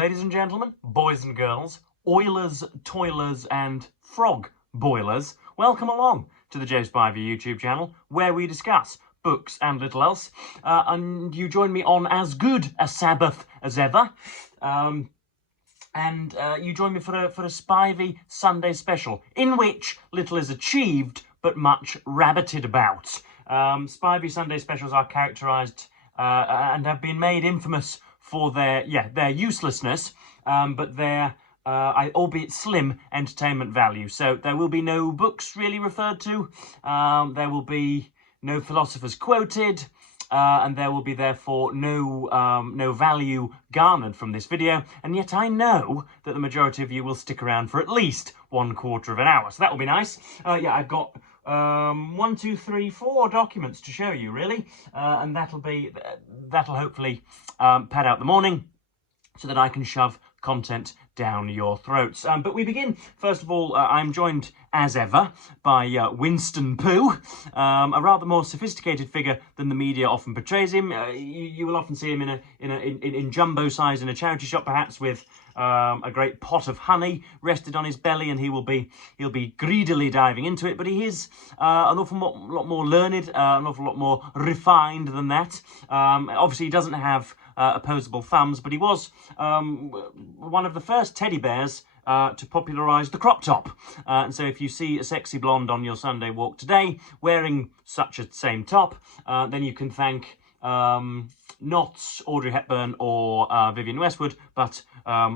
Ladies and gentlemen, boys and girls, oilers, toilers and frog boilers, welcome along to the Joe Spivey YouTube channel, where we discuss books and little else. And you join me on as good a Sabbath as ever. You join me for a Spivey Sunday Special, in which little is achieved, but much rabbited about. Spivey Sunday Specials are characterised and have been made infamous for their uselessness, but their, albeit slim, entertainment value. So there will be no books really referred to, there will be no philosophers quoted, and there will be therefore no value garnered from this video, and yet I know that the majority of you will stick around for at least 1/4 of an hour, so that will be nice. I've got 1, 2, 3, 4 documents to show you, really, and that'll hopefully pad out the morning so that I can shove content down your throats. But we begin, first of all, I'm joined as ever by Winston Pooh, a rather more sophisticated figure than the media often portrays him. You will often see him in jumbo size in a charity shop, perhaps with a great pot of honey rested on his belly, and he'll be greedily diving into it. But he is an awful lot more learned, an awful lot more refined than that. Obviously, he doesn't have opposable thumbs, but he was one of the first teddy bears to popularise the crop top. And so if you see a sexy blonde on your Sunday walk today wearing such a same top, then you can thank not Audrey Hepburn or Vivienne Westwood, but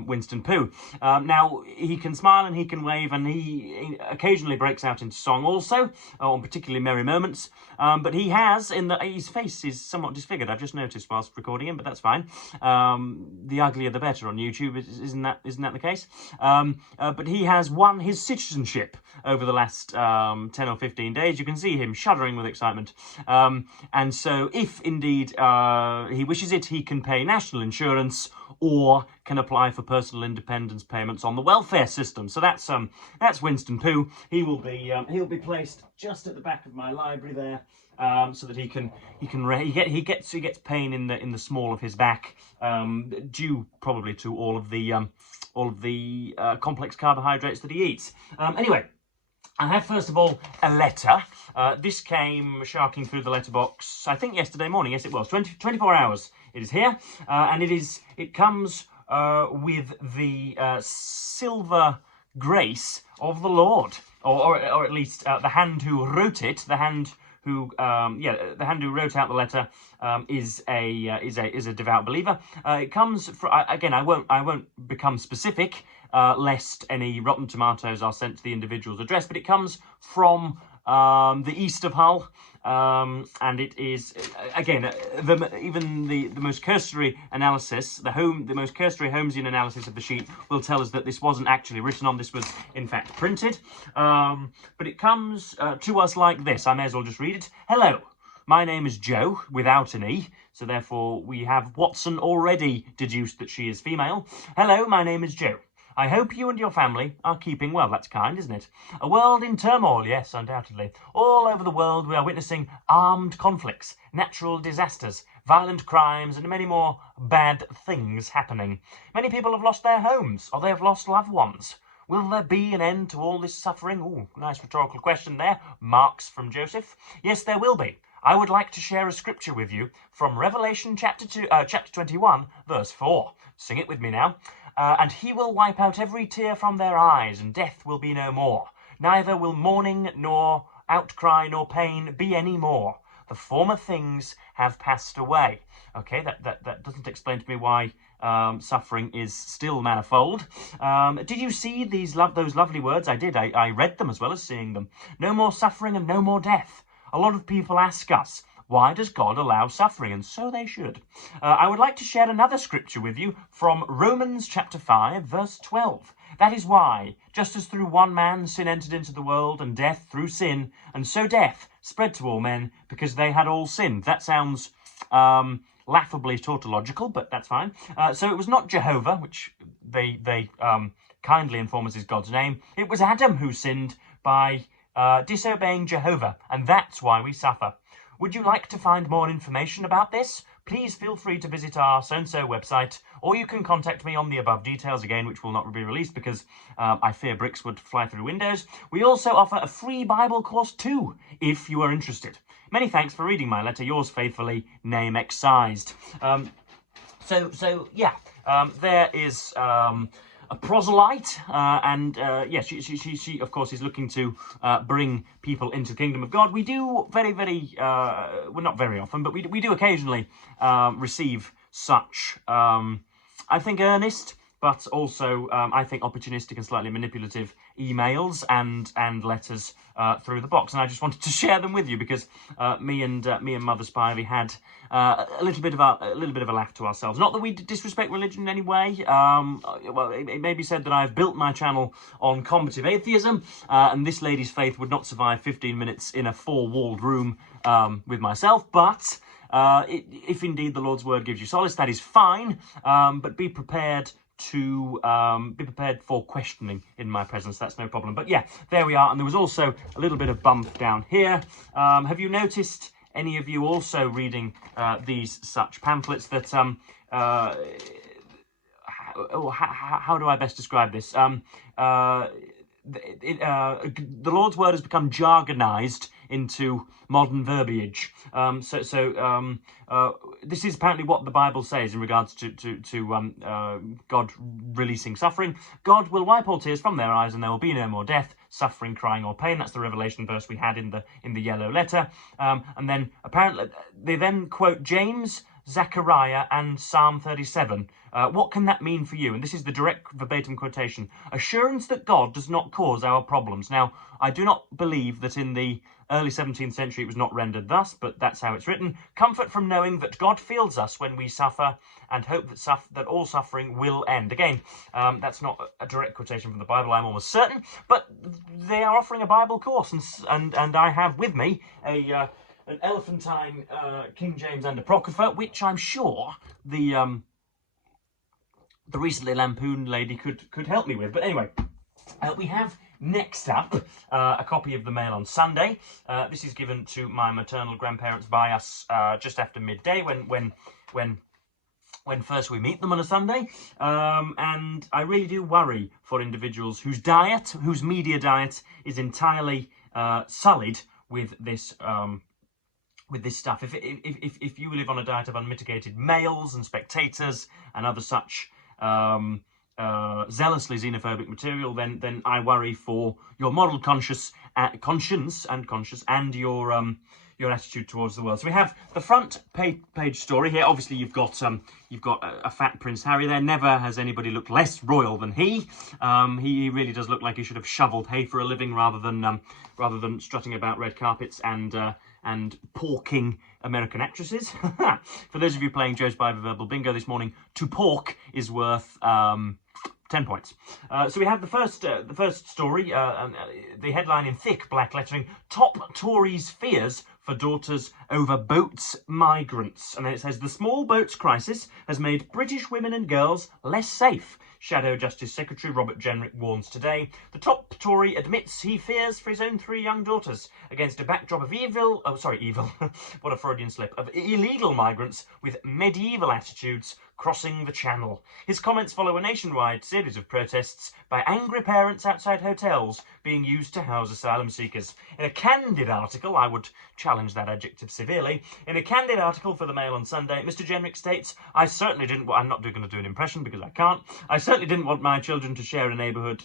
Winston Pooh. Now, he can smile and he can wave, and he occasionally breaks out into song also, on particularly merry moments. But he has, his face is somewhat disfigured, I've just noticed whilst recording him, but that's fine. The uglier the better on YouTube, isn't that the case? But he has won his citizenship over the last 10 or 15 days. You can see him shuddering with excitement. And so if indeed he wishes it, he can pay national insurance or can apply for personal independence payments on the welfare system. So that's Winston Pooh. He'll be placed just at the back of my library there, so that he gets pain in the small of his back, due probably to all of the complex carbohydrates that he eats. Anyway, I have first of all a letter. This came sharking through the letterbox, I think yesterday morning. Yes, it was 24 hours. It is here, and it comes with the silver grace of the Lord, or at least the hand who wrote it. The hand who wrote out the letter is a devout believer. It comes from, again, I won't become specific lest any rotten tomatoes are sent to the individual's address, but it comes from the east of Hull, and it is, again, even the most cursory analysis, the most cursory Holmesian analysis of the sheet will tell us that this wasn't actually written on. This was in fact printed, but it comes to us like this. I may as well just read it. Hello, my name is Joe, without an E, so therefore we have Watson already deduced that she is female. Hello, my name is Joe. I hope you and your family are keeping well. That's kind, isn't it? A world in turmoil, yes, undoubtedly. All over the world we are witnessing armed conflicts, natural disasters, violent crimes, and many more bad things happening. Many people have lost their homes, or they have lost loved ones. Will there be an end to all this suffering? Ooh, nice rhetorical question there. Marks from Joseph. Yes, there will be. I would like to share a scripture with you from Revelation chapter 21, verse 4. Sing it with me now. And he will wipe out every tear from their eyes, and death will be no more. Neither will mourning, nor outcry, nor pain be any more. The former things have passed away. Okay, that doesn't explain to me why suffering is still manifold. Did you see those lovely words? I did. I read them as well as seeing them. No more suffering and no more death. A lot of people ask us, why does God allow suffering? And so they should. I would like to share another scripture with you from Romans chapter 5, verse 12. That is why, just as through one man sin entered into the world, and death through sin, and so death spread to all men, because they had all sinned. That sounds laughably tautological, but that's fine. So it was not Jehovah, which they kindly inform us is God's name. It was Adam who sinned by disobeying Jehovah, and that's why we suffer. Would you like to find more information about this? please feel free to visit our so-and-so website, or you can contact me on the above details again, which will not be released because I fear bricks would fly through windows. We also offer a free Bible course too, if you are interested. Many thanks for reading my letter. Yours faithfully, name excised. There is a proselyte, and yes, she of course is looking to bring people into the kingdom of God. We do well, not very often, but we do occasionally receive such, I think, earnest, but also I think opportunistic and slightly manipulative emails and letters through the box, and I just wanted to share them with you because me and Mother Spivey had a little bit of a laugh to ourselves. Not that we disrespect religion in any way. Well, it may be said that I've built my channel on combative atheism, and this lady's faith would not survive 15 minutes in a four-walled room with myself. But if indeed the Lord's word gives you solace, that is fine. But be prepared to be prepared for questioning in my presence. That's no problem. But yeah, there we are. And there was also a little bit of bump down here. Have you noticed, any of you also reading these such pamphlets, that how do I best describe this? The Lord's word has become jargonized into modern verbiage. This is apparently what the Bible says in regards to God releasing suffering. God will wipe all tears from their eyes, and there will be no more death, suffering, crying, or pain. That's the Revelation verse we had in the yellow letter. And then apparently they then quote James, Zechariah, and Psalm 37. What can that mean for you? And this is the direct verbatim quotation. Assurance that God does not cause our problems. Now, I do not believe that in the early 17th century it was not rendered thus, but that's how it's written. Comfort from knowing that God feels us when we suffer, and hope that all suffering will end. Again, that's not a direct quotation from the Bible, I'm almost certain, but they are offering a Bible course, and I have with me an elephantine King James and Apocrypha, which I'm sure the recently lampooned lady could help me with. But anyway, we have next up a copy of the Mail on Sunday. This is given to my maternal grandparents by us just after midday when first we meet them on a Sunday, and I really do worry for individuals whose media diet is entirely sullied with this stuff. If you live on a diet of unmitigated males and spectators and other such zealously xenophobic material, then I worry for your moral conscience and your attitude towards the world. So we have the front page story here. Obviously, you've got a fat Prince Harry there. Never has anybody looked less royal than he. He really does look like he should have shoveled hay for a living rather than strutting about red carpets and porking American actresses. For those of you playing Joe's Bible Verbal Bingo this morning, to pork is worth 10 points. So we have the first story, the headline in thick black lettering: Top Tories fears for daughters over boats migrants. And then it says, the small boats crisis has made British women and girls less safe. Shadow Justice Secretary Robert Jenrick warns today. The top Tory admits he fears for his own 3 young daughters against a backdrop of evil, what a Freudian slip, of illegal migrants with medieval attitudes crossing the channel. His comments follow a nationwide series of protests by angry parents outside hotels being used to house asylum seekers. In a candid article, I would challenge that adjective severely, in a candid article for the Mail on Sunday, Mr. Jenrick states, I certainly didn't, I'm not going to do an impression because I can't, I certainly didn't want my children to share a neighbourhood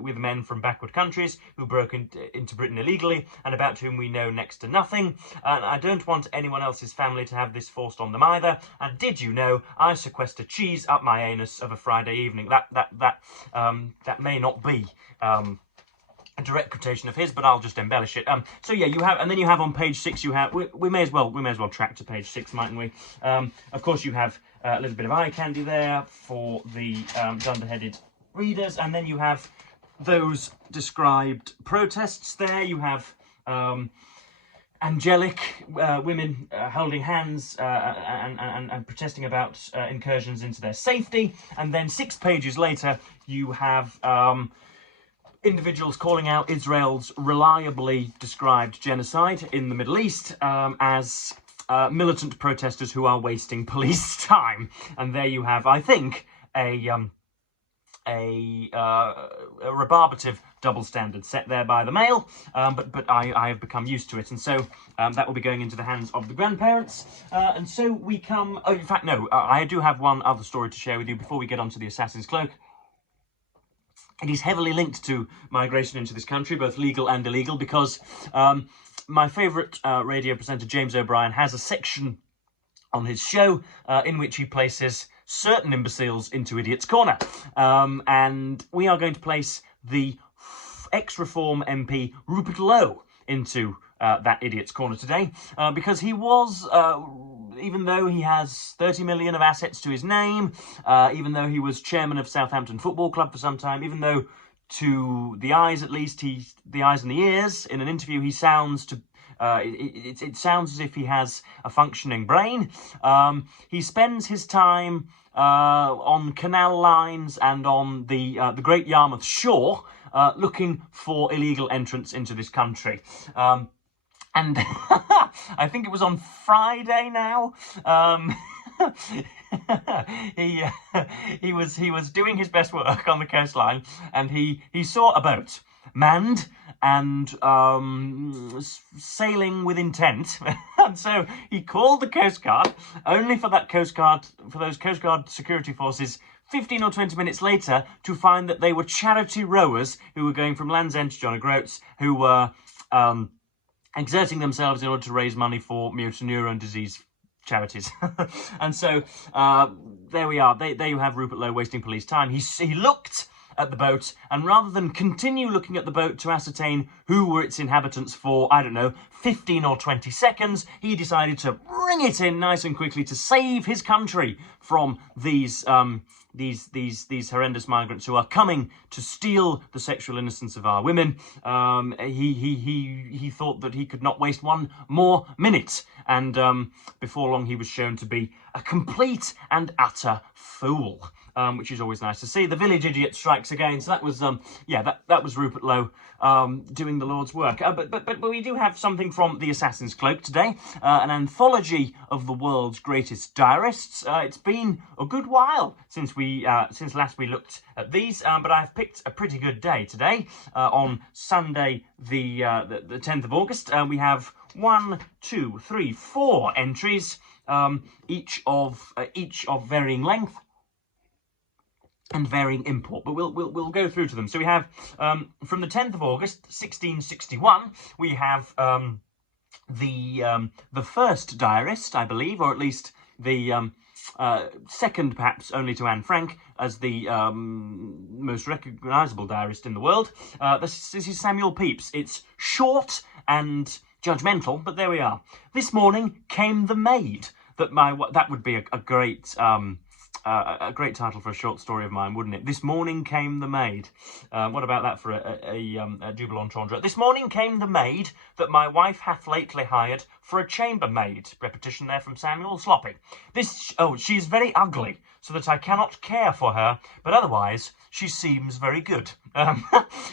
with men from backward countries who broke into Britain illegally and about whom we know next to nothing. And I don't want anyone else's family to have this forced on them either. And did you know I sequester cheese up my anus of a Friday evening? That may not be a direct quotation of his, but I'll just embellish it. So yeah, you have, and then you have on page 6. You have we may as well track to page 6, mightn't we? Of course, you have a little bit of eye candy there for the dunderheaded readers, and then you have those described protests there. You have angelic women holding hands and protesting about incursions into their safety, and then 6 pages later you have individuals calling out Israel's reliably described genocide in the Middle East as militant protesters who are wasting police time. And there you have, I think, a rebarbative double standard set there by the Mail, but I have become used to it, and so that will be going into the hands of the grandparents. And so we come... Oh, in fact, no, I do have one other story to share with you before we get on to the Assassin's Cloak. It is heavily linked to migration into this country, both legal and illegal, because my favourite radio presenter, James O'Brien, has a section on his show in which he places certain imbeciles into Idiot's Corner. And we are going to place the ex-Reform MP Rupert Lowe into that Idiot's Corner today, because he was, even though he has 30 million of assets to his name, even though he was chairman of Southampton Football Club for some time, even though to the eyes at least, the eyes and the ears, in an interview he sounds to... it sounds as if he has a functioning brain. He spends his time on canal lines and on the Great Yarmouth Shore, looking for illegal entrance into this country. And I think it was on Friday now. He was doing his best work on the coastline, and he saw a boat manned and sailing with intent. And so he called the Coast Guard, only for those Coast Guard security forces 15 or 20 minutes later to find that they were charity rowers who were going from Land's End to John O'Groats, who were exerting themselves in order to raise money for motor neuron disease charities. And so there we are. There you have Rupert Lowe wasting police time. He looked at the boat, and rather than continue looking at the boat to ascertain who were its inhabitants for, I don't know, 15 or 20 seconds, he decided to bring it in nice and quickly to save his country from these horrendous migrants who are coming to steal the sexual innocence of our women. He thought that he could not waste one more minute, and before long he was shown to be a complete and utter fool. Which is always nice to see. The village idiot strikes again. So that was, that was Rupert Lowe doing the Lord's work. But we do have something from the Assassin's Cloak today, an anthology of the world's greatest diarists. It's been a good while since last we looked at these, but I've picked a pretty good day today. On Sunday, the 10th of August, we have 1, 2, 3, 4 entries, each of varying length and varying import, but we'll go through to them. So we have from the 10th of August 1661, we have the first diarist, I believe, or at least the second, perhaps only to Anne Frank, as the most recognisable diarist in the world. This is Samuel Peeps. It's short and judgmental, but there we are. This morning came the maid. That would be a great a great title for a short story of mine, wouldn't it? This morning came the maid. What about that for a double entendre? This morning came the maid that my wife hath lately hired for a chambermaid. Repetition there from Samuel. Sloppy. She is very ugly, so that I cannot care for her, but otherwise she seems very good.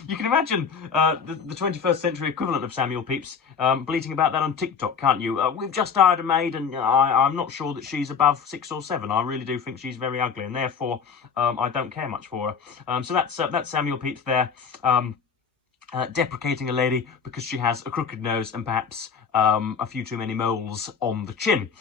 You can imagine the 21st century equivalent of Samuel Peeps bleating about that on TikTok, can't you? We've just hired a maid, and I'm not sure that she's above 6 or 7. I really do think she's very ugly, and therefore I don't care much for her. So that's Samuel Peeps there, deprecating a lady because she has a crooked nose and perhaps a few too many moles on the chin.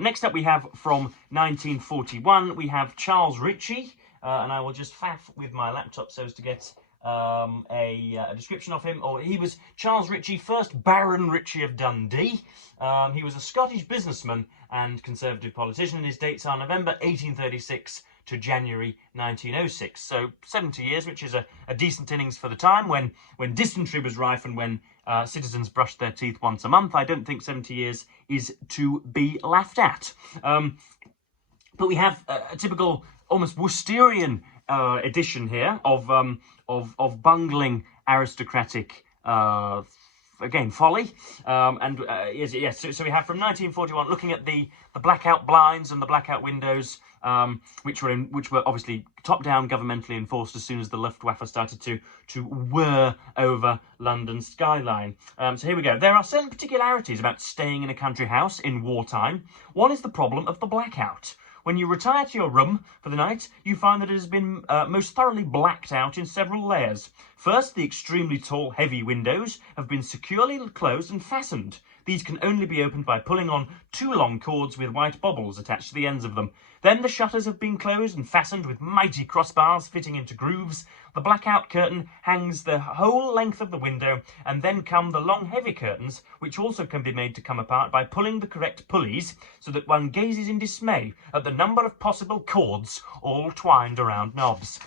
Next up we have from 1941, we have Charles Richie, and I will just faff with my laptop so as to get a description of him. He was Charles Richie, 1st Baron Richie of Dundee. He was a Scottish businessman and Conservative politician, and his dates are November 1836 to January 1906. So 70 years, which is a decent innings for the time when dysentery was rife and when citizens brushed their teeth once a month. I don't think 70 years is to be laughed at. But we have a typical, almost Worcesterian edition here of bungling aristocratic again folly, yes. So we have from 1941, looking at the blackout blinds and the blackout windows which were obviously top-down, governmentally enforced as soon as the Luftwaffe started to whir over London's skyline. So here we go. There are certain particularities about staying in a country house in wartime. One is the problem of the blackout. When you retire to your room for the night, you find that it has been most thoroughly blacked out in several layers. First, the extremely tall, heavy windows have been securely closed and fastened. These can only be opened by pulling on 2 long cords with white bobbles attached to the ends of them. Then the shutters have been closed and fastened with mighty crossbars fitting into grooves. The blackout curtain hangs the whole length of the window, and then come the long heavy curtains, which also can be made to come apart by pulling the correct pulleys, so that one gazes in dismay at the number of possible cords all twined around knobs.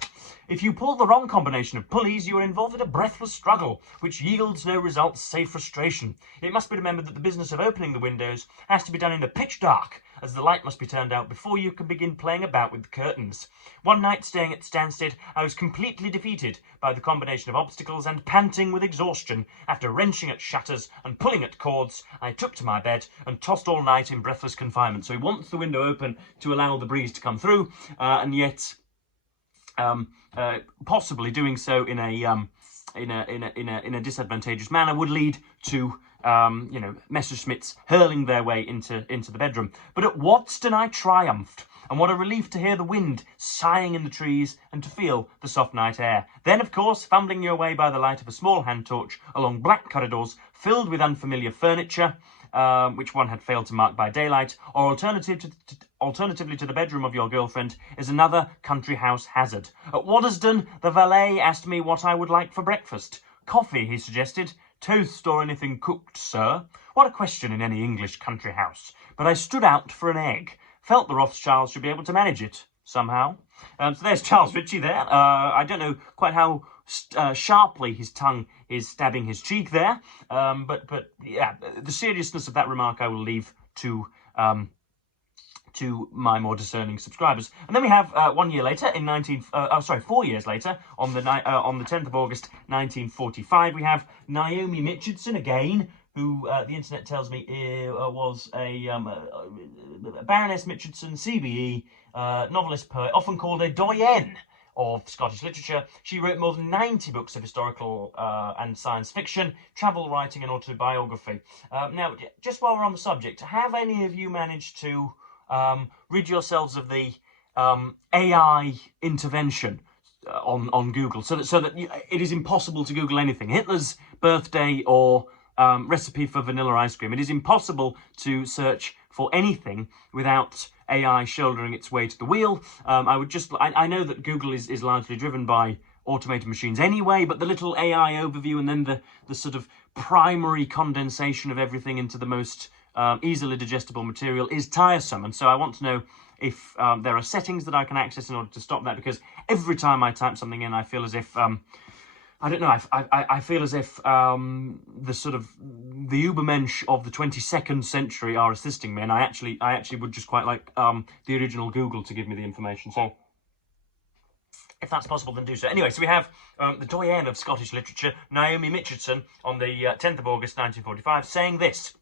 If you pull the wrong combination of pulleys, you are involved in a breathless struggle, which yields no results save frustration. It must be remembered that the business of opening the windows has to be done in the pitch dark, as the light must be turned out before you can begin playing about with the curtains. One night staying at Stansted, I was completely defeated by the combination of obstacles, and panting with exhaustion, after wrenching at shutters and pulling at cords, I took to my bed and tossed all night in breathless confinement. So he wants the window open to allow the breeze to come through, and yet possibly doing so in a disadvantageous manner would lead to Messerschmitts hurling their way into the bedroom. But at Wadston I triumphed, and what a relief to hear the wind sighing in the trees and to feel the soft night air. Then, of course, fumbling your way by the light of a small hand torch along black corridors filled with unfamiliar furniture, which one had failed to mark by daylight, or alternatively to the bedroom of your girlfriend, is another country house hazard. At Waddesdon, the valet asked me what I would like for breakfast. Coffee, he suggested. Toast or anything cooked, sir? What a question in any English country house. But I stood out for an egg. Felt the Rothschilds should be able to manage it, somehow. So there's Charles Richie there. I don't know quite how sharply his tongue is stabbing his cheek there. But yeah, the seriousness of that remark I will leave to my more discerning subscribers. And then we have 1 year later, 4 years later, on the 10th of August 1945, we have Naomi Richardson again, who the internet tells me was a Baroness Richardson, CBE, novelist, poet, often called a doyenne of Scottish literature. She wrote more than 90 books of historical and science fiction, travel writing and autobiography. Now, just while we're on the subject, have any of you managed to rid yourselves of the AI intervention on Google, so that it is impossible to Google anything? Hitler's birthday or recipe for vanilla ice cream. It is impossible to search for anything without AI shouldering its way to the wheel. I know that Google is largely driven by automated machines anyway, but the little AI overview and then the sort of primary condensation of everything into the most easily digestible material is tiresome. And so I want to know if there are settings that I can access in order to stop that, because every time I type something in, I feel as if I don't know. I feel as if the sort of the Ubermensch of the 22nd century are assisting me, and I actually would just quite like the original Google to give me the information. So, if that's possible, then do so. Anyway, so we have the doyenne of Scottish literature, Naomi Richardson, on the 10th of August 1945, saying this.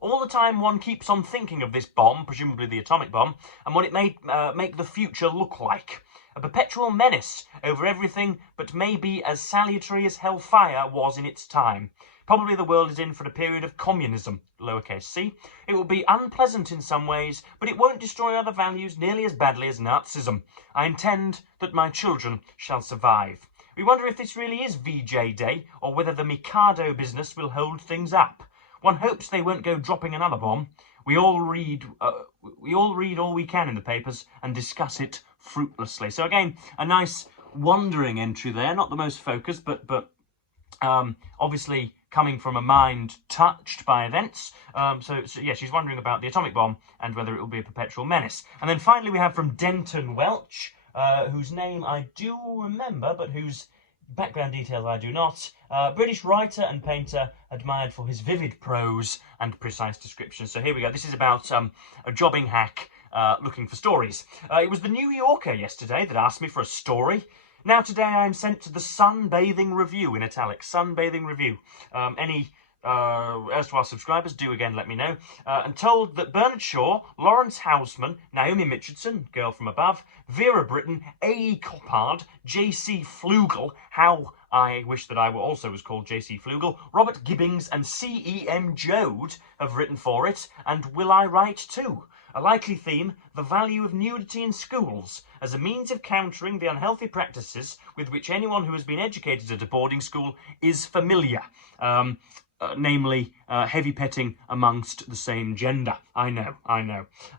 All the time one keeps on thinking of this bomb, presumably the atomic bomb, and what it may make the future look like. A perpetual menace over everything, but maybe as salutary as hellfire was in its time. Probably the world is in for a period of communism, lowercase c. It will be unpleasant in some ways, but it won't destroy other values nearly as badly as Nazism. I intend that my children shall survive. We wonder if this really is VJ Day, or whether the Mikado business will hold things up. One hopes they won't go dropping another bomb. We all read all we can in the papers and discuss it fruitlessly. So again, a nice wandering entry there, not the most focused, but obviously coming from a mind touched by events. So yeah, she's wondering about the atomic bomb and whether it will be a perpetual menace. And then finally we have from Denton Welch, whose name I do remember, but whose background details I do not. British writer and painter, admired for his vivid prose and precise descriptions. So here we go. This is about a jobbing hack looking for stories. It was the New Yorker yesterday that asked me for a story. Now today I am sent to the Sunbathing Review, in italics, Sunbathing Review. Any erstwhile subscribers, do again let me know, and told that Bernard Shaw, Lawrence Houseman, Naomi Richardson, Girl from Above, Vera Britton, A. Coppard, J.C. Flugel, how I wish that I also was called J.C. Flugel, Robert Gibbings and C.E.M. Joad have written for it, and will I write too? A likely theme, the value of nudity in schools as a means of countering the unhealthy practices with which anyone who has been educated at a boarding school is familiar. Namely, heavy petting amongst the same gender. I know.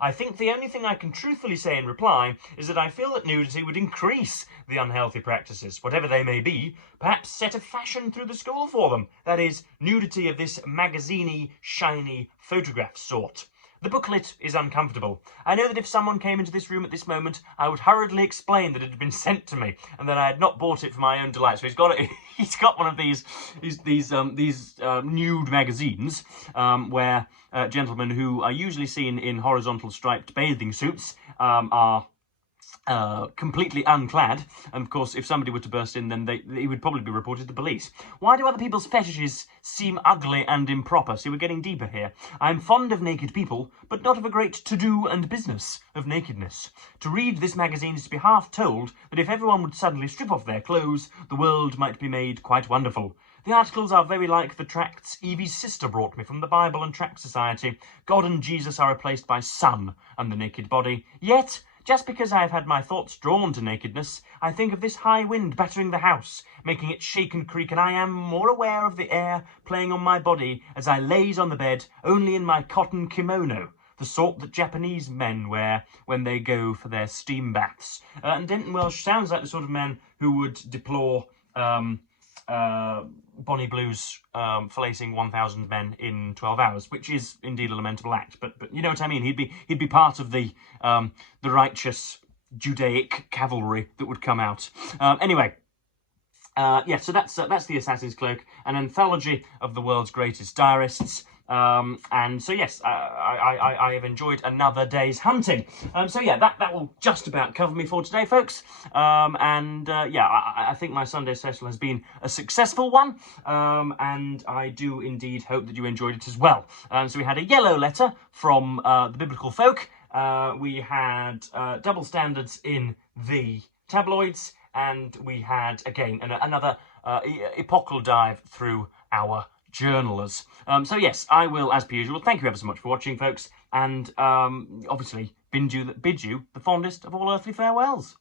I think the only thing I can truthfully say in reply is that I feel that nudity would increase the unhealthy practices, whatever they may be, perhaps set a fashion through the school for them. That is, nudity of this magazine-y, shiny photograph sort. The booklet is uncomfortable. I know that if someone came into this room at this moment, I would hurriedly explain that it had been sent to me and that I had not bought it for my own delight. So he's got one of these nude magazines where gentlemen who are usually seen in horizontal striped bathing suits are completely unclad, and of course if somebody were to burst in, then he would probably be reported to the police. Why do other people's fetishes seem ugly and improper? See, we're getting deeper here. I'm fond of naked people, but not of a great to-do and business of nakedness. To read this magazine is to be half told that if everyone would suddenly strip off their clothes, the world might be made quite wonderful. The articles are very like the tracts Evie's sister brought me from the Bible and Tract Society. God and Jesus are replaced by sun and the naked body. Yet, just because I have had my thoughts drawn to nakedness, I think of this high wind battering the house, making it shake and creak, and I am more aware of the air playing on my body as I laze on the bed, only in my cotton kimono, the sort that Japanese men wear when they go for their steam baths. And Denton Welch sounds like the sort of man who would deplore Bonnie Blue's filleting 1,000 men in 12 hours, which is indeed a lamentable act. But you know what I mean. He'd be part of the righteous Judaic cavalry that would come out. Anyway. Yeah, so that's the Assassin's Cloak, an anthology of the world's greatest diarists. And so yes, I have enjoyed another day's hunting. So yeah, that will just about cover me for today, folks. Yeah, I think my Sunday special has been a successful one, and I do indeed hope that you enjoyed it as well. So we had a yellow letter from the biblical folk. We had double standards in the tabloids, and we had, again, another epochal dive through our journalers. So yes, I will, as per usual, thank you ever so much for watching, folks, and obviously bid you the fondest of all earthly farewells.